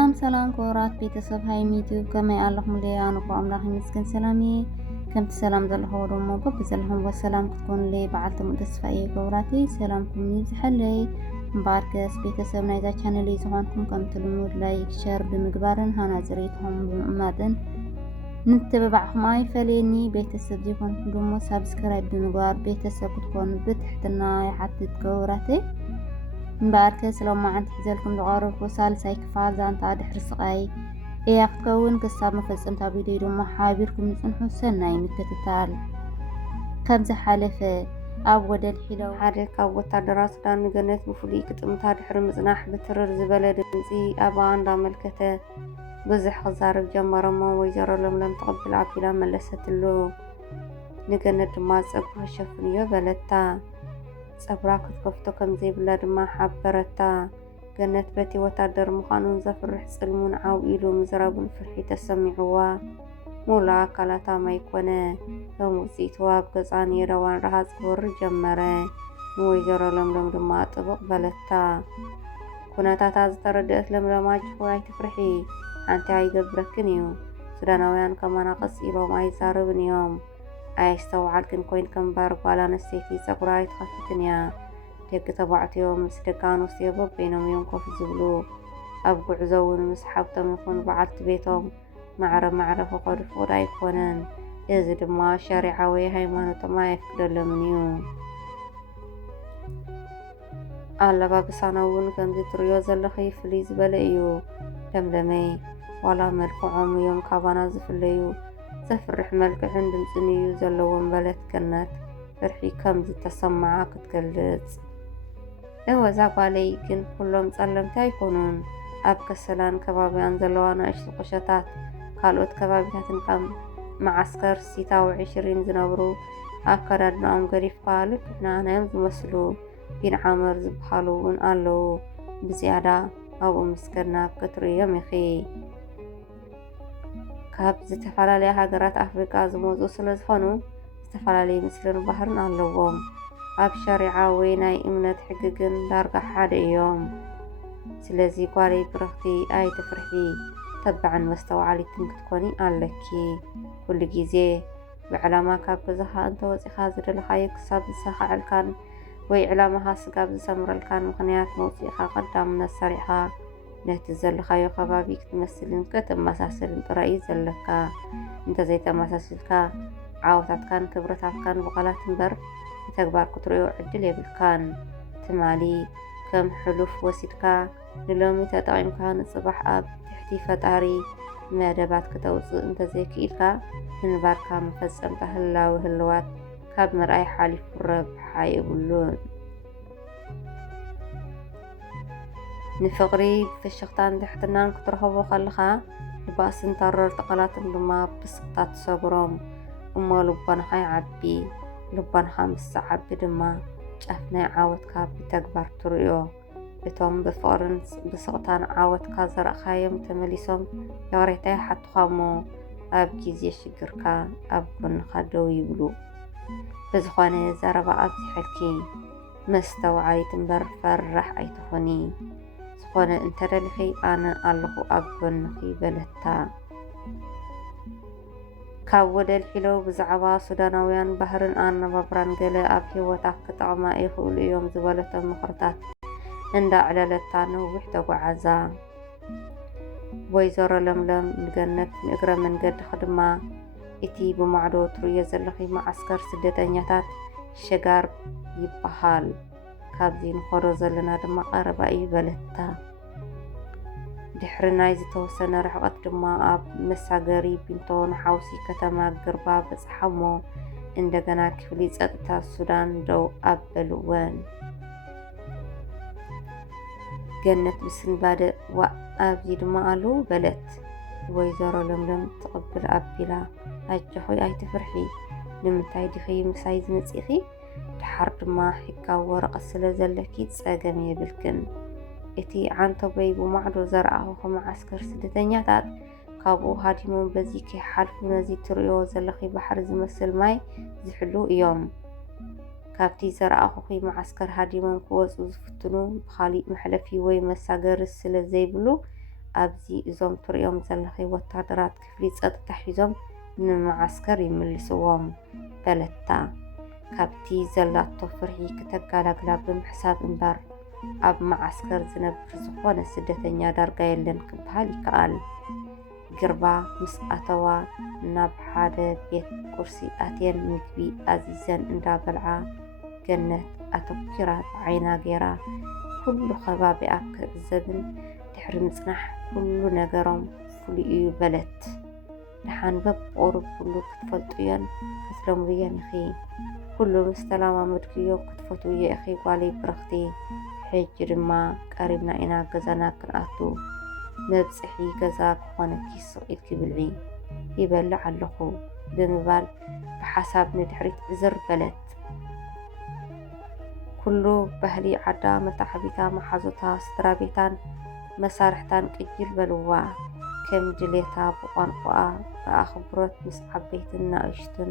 ሰላም ክቡራት ቤተሰብ ሃይሚ ዩቲዩብ ከመይ ኣለኹም ለይ ኣነኮ ኣምላኽ ይመስገን ሰላም እየ ከምቲ ሰላም ዘለኹዎ ደሞ በብዘለኹም ሰላም ክትኮኑለይ በዓልቲ ተስፋ እየ ክቡራተይ ሰላምኩም ይብዝሐለይ እምበኣርከስ ቤተሰብ ናይዛ ቻነል ዝኾንኩም ከምቲ ልሙድ ላይክ ሸር ብምግባርን ሃናፅሬትኩም ብምእማጥን ንትብባዕኹም ኣይፈለየኒ ቤተሰብ ዘይኮንኩም ደሞ ሳብስክራይብ ብምግባር ቤተሰብ ክትኮኑ ብትሕትና ይሓትት ክቡራተይ እምበኣርከስ ሎማዓንቲ ሒዘልኩም ዝቐረብኩ ሳልሳይ ክፋል ዛንታ ድሕሪ ስቃይ እያ ክትከውን ክሳብ መፈፀምታ ቪድዮ ድማ ሓቢርኩም ንፅንሑ ሰናይ ምክትታል ከም ዝሓለፈ ኣብ ወደል ሒለው ሓደ ካብ ወታደራት ሱዳን ንገነት ብፍሉይ ግጥምታ ድሕሪ ምጽናሕ ብትርር ዝበለ ድምፂ ኣባ እንዳመልከተ ብዙሕ ክዛረብ ጀመረሞ ወይዘሮ ለምለም ተቐብል ኣቢላ መለሰትሉ ንገነት ድማ ፀጉሪ ክሸፍንዮ በለታ ፀጉራ ክትከፍቶ ከም ዘይብላ ድማ ሓበረታ ገነት በቲ ወታደር ምዃኑን ዘፍርሕ ጽልሙን ዓው ኢሉ ምዝራቡን ፍርሒ ተሰሚዕዋ ሙላ ኣካላታ ማይኮነ ከም ውፅኢትዋ ኣብ ገፃን የረዋን ረሃፅ ክወሪ ጀመረ ንወይዘሮ ለምለም ድማ ጥብቕ በለታ ኩነታታ ዝተረድአት ለምለም ኣጅኹ ኣይትፍርሒ ሓንቲ ኣይገብረክን እዩ ሱዳናውያን ከማናቕስ ኢሎም ኣይዛረብን እዮም ኣይስተውዓልክን ኮይንከ እምበር ጓል ኣንስተይቲ ፀጉራ ኣይትኸፍትን እያ ደቂ ተባዕትዮ ምስ ደቂ ኣንስትዮ በበይኖም እዮም ኮፍ ዝብሉ ኣብ ጉዕዞ እውን ምስ ሓብቶም ይኹን በዓልቲ ቤቶም ማዕረ ክኸዱ ፍቑድ ኣይኮነን እዚ ድማ ሸሪዓ ወይ ሃይማኖቶም ኣይፍቅደሎምን እዩ ኣለባብሳና እውን ከምዚ ትሪኦ ዘለኺ ፍልይ ዝበለ እዩ ለምለመይ ዋላ መልክዖም እዮም ካባና ዝፍለዩ ዘፍርሕ መልክዕን ድምፅን እዩ ዘለዎም በለት ገነት ፍርሒ ከም ዝተሰማዓ ክትገልጽ እወዛ ጓለይ ግን ኩሎም ጸለምቲ ኣይኮኑን ኣብ ከሰላን ከባቢያን ዘለዋ ንእሽቲ ቁሸታት ካልኦት ከባቢታትን ከም መዓስከር ሲታዊ 20 ዝነብሩ ኣከዳድናኦም ገዲፍካ ልክዕ ናዮም ዝመስሉ ቢንዓመር ዝበሃሉ እውን ኣለዉ ብዝያዳ ኣብኡ ምስገድናብ ክትርእዮም ኢኺ ካብ ዝተፈላለየ ሃገራት ኣፍሪቃ ዝመፁ ስለ ዝኾኑ ዝተፈላለየ ምስልን ባህርን ኣለዎም ኣብ ሸሪዓ ወይ ናይ እምነት ሕጊ ግን ዳርጋ ሓደ እዮም ስለዚ ጓለይ ብረኽቲ ኣይትፍርሒ ተባዕን መስተውዓሊትን ክትኮኒ ኣለኪ ኩሉ ግዜ ብዕላማ ካብ ገዛኻ እንተወፂኻ ዝደለኻዮ ክሳብ ዝሰኻዕልካን ወይ ዕላማኻ ስጋብ ዝሰምረልካን ምኽንያት መውፂእኻ ቀዳምነት ሰሪዕኻ ነቲ ዘለኻዮ ከባቢ ክትመስልን ከተመሳሰልን ጥራይ ዘለካ እንተዘይተመሳሰልካ ዓወታትካን ክብረታትካን በቓላት እምበር ብተግባር ክትሪኦ ዕድል የብልካን ትማሊ ከም ሕሉፍ ወሲድካ ንሎሚ ተጠቒምካ ንፅባሕ ኣብ ትሕቲ ፈጣሪ መደባት ክተውፅእ እንተዘይክኢልካ ምንባርካ መፈፀምታ ህላዊ ህልዋት ካብ ምርኣይ ሓሊፉ ረብሓ የብሉን ንፍቕሪ ብፍሽኽታን ትሕትናን ክትረኸቦ ከለኻ ንባእስን ተረር ጠቐላትን ድማ ብስቕታት ሰጉሮም እሞ ልቦንኻ ይዓቢ ልቦንኻ ምስ ዓቢ ድማ ጫፍ ናይ ዓወትካ ብተግባር ትርእዮ እቶም ብፍቕርን ብስቕታን ዓወትካ ዘረእኻዮም ተመሊሶም የቕሬታ ይሓቱኻ እሞ ኣብ ግዜ ሽግርካ ኣብ ጎንኻ ደው ይብሉ ብዝኾነ ዘረባ ኣብዚሕልኪ መስተውዓሊት እምበር ፈራሕ ኣይትኾኒ ዝኾነ እንተደልኺ ኣነ ኣለኹ ኣብ ጎንኺ በለታ ካብ ወደል ሒለው ብዛዕባ ሱዳናውያን ባህርን ኣነባብራን ገለ ኣብ ሂወታ ክጠቕማ ይኽእሉ እዮም ዝበለቶም ምኽርታት እንዳዕለለታ ነዊሕ ተጓዓዛ ወይዘሮ ለምለም ንገነት ንእግረ መንገድኺ ድማ እቲ ብማዕዶ ትርእዮ ዘለኺ ማዓስከር ስደተኛታት ሸጋር ይበሃል ካብዚ ንኸዶ ዘለና ድማ ቀረባ እዩ በለታ ድሕሪ ናይ ዝተወሰነ ርሕቐት ድማ ኣብ መሳገሪ ቢንቶ ንሓውሲ ከተማ ግርባ በፅሓሞ እንደገና ክፍሊ ፀጥታ ሱዳን ደው ኣበልወን ገነት ብስንባደ ዋ ኣብዚ ድማ ኣለዉ በለት ወይዘሮ ለምለም ትቕብል ኣቢላ ኣጀኹ ኣይትፍርሒ ንምንታይ ዲኺ ምሳይ ዝመፂኺ ድሓር ድማ ሕጋዊ ወረቐት ስለ ዘለኪ ፀገም የብልክን እቲ ዓንተበይ ብማዕዶ ዘረኣኹ መዓስከር ስደተኛታት ካብኡ ሃዲሞም በዚ ከይሓልፉ ነዚ ትርእዮ ዘለኺ ባሕሪ ዝመስል ማይ ዝሕሉ እዮም ካብቲ ዘረኣኹ መዓስከር ሃዲሞም ክወፁ ዝፍትኑ ብኻሊእ መሕለፊ ወይ መሳገሪ ስለ ዘይብሉ ኣብዚ እዞም ትሪኦም ዘለኺ ወታደራት ክፍሊ ፀጥታ ሒዞም ንመዓስከር ይምልስዎም በለታ። ካብቲ ዘላቶ ፍርሒ ከተጋላግላ ብምሕሳብ እምበር ኣብ መዓስከር ዝነብር ዝኾነ ስደተኛ ዳርጋ የለን ክበሃል ይከኣል። ግርባ ምስ ኣተዋ ናብ ሓደ ቤት ቁርሲ ኣትየን ምግቢ ኣዚዘን እንዳበልዓ ገነት ኣተኪራ ብዓይና ገይራ ኩሉ ከባቢኣ ክዕዘብን ድሕሪ ምጽናሕ ኩሉ ነገሮም ፍሉይ እዩ በለት። ድሓን በብቁሩብ ኩሉ ክትፈልጡዮን ክትለምዱዮን ኢኺ ኩሉ ምስ ተለማመድክዮ ክትፈትውዮ ኢኺ ጓለይ ብረኽቲ። ሕጂ ድማ ቀሪብና ኢና ገዛና ክንኣቱ መብፅሒ ገዛ ክኾነኪ ስቕ ኢልኪ ብልዒ ይበልዕ ኣለኹ ብምባል ብሓሳብ ንድሕሪት ዕዝር በለት። ኩሉ ባህሊ ዓዳ መታሕቢታ መሓዙታ ስድራ ቤታን መሳርሕታን ቅይል በልዋ ከም ድሌታ ብቋንቋ ብኣኽብሮት ምስ ዓበይትን ናእሽቱን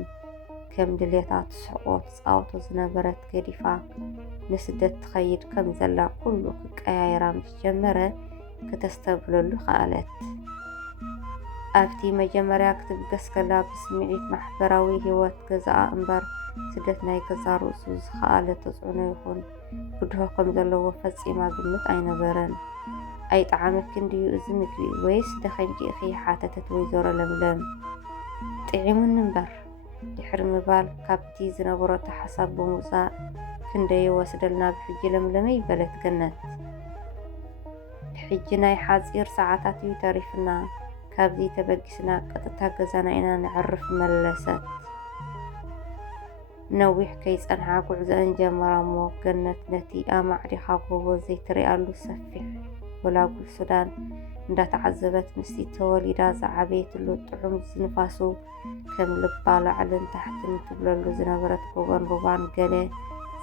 ከም ድሌታ ትስሕቆ ትፃወቶ ዝነበረት ገዲፋ ንስደት ትኸይድ ከም ዘላ ኩሉ ክቀያየራ ምስ ጀመረ ከተስተብለሉ ከኣለት። ኣብቲ መጀመርያ ክትብገስ ከላ ብስምዒት ማሕበራዊ ህይወት ገዛኣ እምበር ስደት ናይ ገዛ ርእሱ ዝኸኣለ ተፅዕኖ ይኹን ጉድሆ ከም ዘለዎ ፈፂማ ግምት ኣይነበረን። ኣይጠዓመክን ድዩ እዚ ምግቢ ወይስ ደኸምኪ ኢኺ ሓተተት ወይዘሮ ለምለም። ጥዒሙን እምበር ድሕሪ ምባል ካብቲ ዝነበረቶ ሓሳብ ብምውፃእ ክንደይ ወስደልና ብሕጂ ለምለመይ በለት ገነት። ብሕጂ ናይ ሓፂር ሰዓታት እዩ ተሪፍና ካብዚ ተበጊስና ቀጥታ ገዛና ኢና ንዕርፍ መለሰት። ነዊሕ ከይፀንሓ ጉዕዘአን ጀመራ እሞ ገነት ነቲ ኣማዕዲኻ ጎቦ ዘይትሪኣሉ ሰፊሕ ወላጉል ሱዳን እንዳተዓዘበት ምስቲ ተወሊዳ ዝዓበየትሉ ጥዑም ዝንፋሱ ከም ልባ ላዕልን ታሕትን ትብለሉ ዝነበረት ጎቦን ሩባን ገለ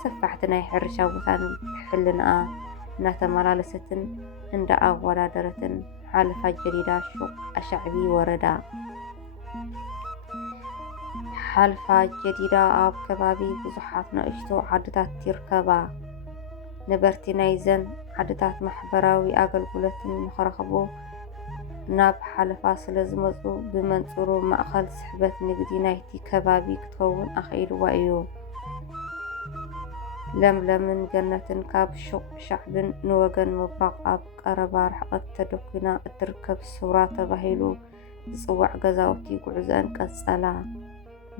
ሰፋሕቲ ናይ ሕርሻ ቦታን ብሕልንኣ እናተመላለሰትን እንዳኣወዳደረትን ሓለፋ ጀዲዳ ሹቕ ኣሻዕቢ ወረዳ። ሓልፋ ጀዲዳ ኣብ ከባቢ ብዙሓት ንእሽቶ ዓድታት ይርከባ። ነበርቲ ናይዘን ዓድታት ማሕበራዊ ኣገልግሎትን ንኽረኽቡ ናብ ሓለፋ ስለ ዝመፁ ብመንፅሩ ማእኸል ስሕበት ንግዲ ናይቲ ከባቢ ክትኸውን ኣኽኢልዋ እዩ። ለምለምን ገነትን ካብ ሹቕ ሻዕብን ንወገን ምብራቕ ኣብ ቀረባ ርሕቐት ተደኪና እትርከብ ሱራ ተባሂሉ ዝፅዋዕ ገዛውቲ ጉዕዘአን ቀጸላ።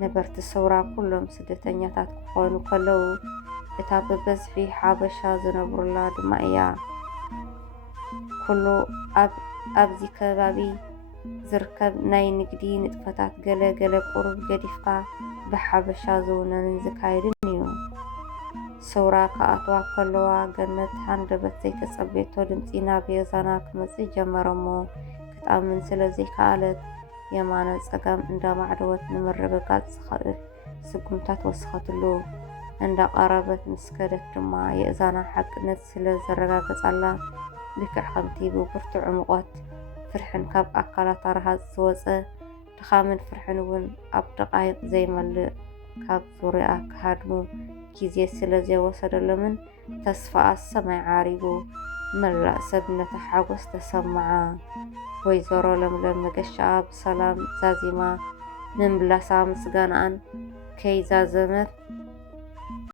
ነበርቲ ሱራ ኩሎም ስደተኛታት ክኾኑ ከለዉ እታ ብበዝሒ ሓበሻ ዝነብሩላ ድማ እያ። ኩሉ ኣብዚ ከባቢ ዝርከብ ናይ ንግዲ ንጥፈታት ገለ ገለ ቁሩብ ገዲፍካ ብሓበሻ ዝውነንን ዝካየድን እዩ። ሱራ ክኣትዋ ከለዋ ገነት ሃንደበት ዘይተፀበየቶ ድምፂ ናብ ገዛና ክመፅእ ጀመረ እሞ ክትኣምን ስለ ዘይከኣለት የማነ ፀጋም እንዳማዕደወት ንምርግጋፅ ዝኽእል ስጉምታት ወሰኸትሉ። እንዳቐረበት ምስ ከደት ድማ የእዛና ሓቅነት ስለ ዘረጋገፃላ ልክዕ ከምቲ ብብርቱዕ ሙቐት ፍርሕን ካብ ኣካላታ ረሃፅ ዝወፀ ድኻምን ፍርሕን እውን ኣብ ደቓይቕ ዘይመልእ ካብ ዙርያ ክሃድሙ ግዜ ስለ ዘይወሰደሎምን ተስፋኣ ሰማይ ዓሪጉ መላእ ሰብነታ ሓጎስ ተሰምዓ። ወይዘሮ ለምለም መገሻኣ ብሰላም ዛዚማ ምምላሳ ምስጋናኣን ከይዛዘመት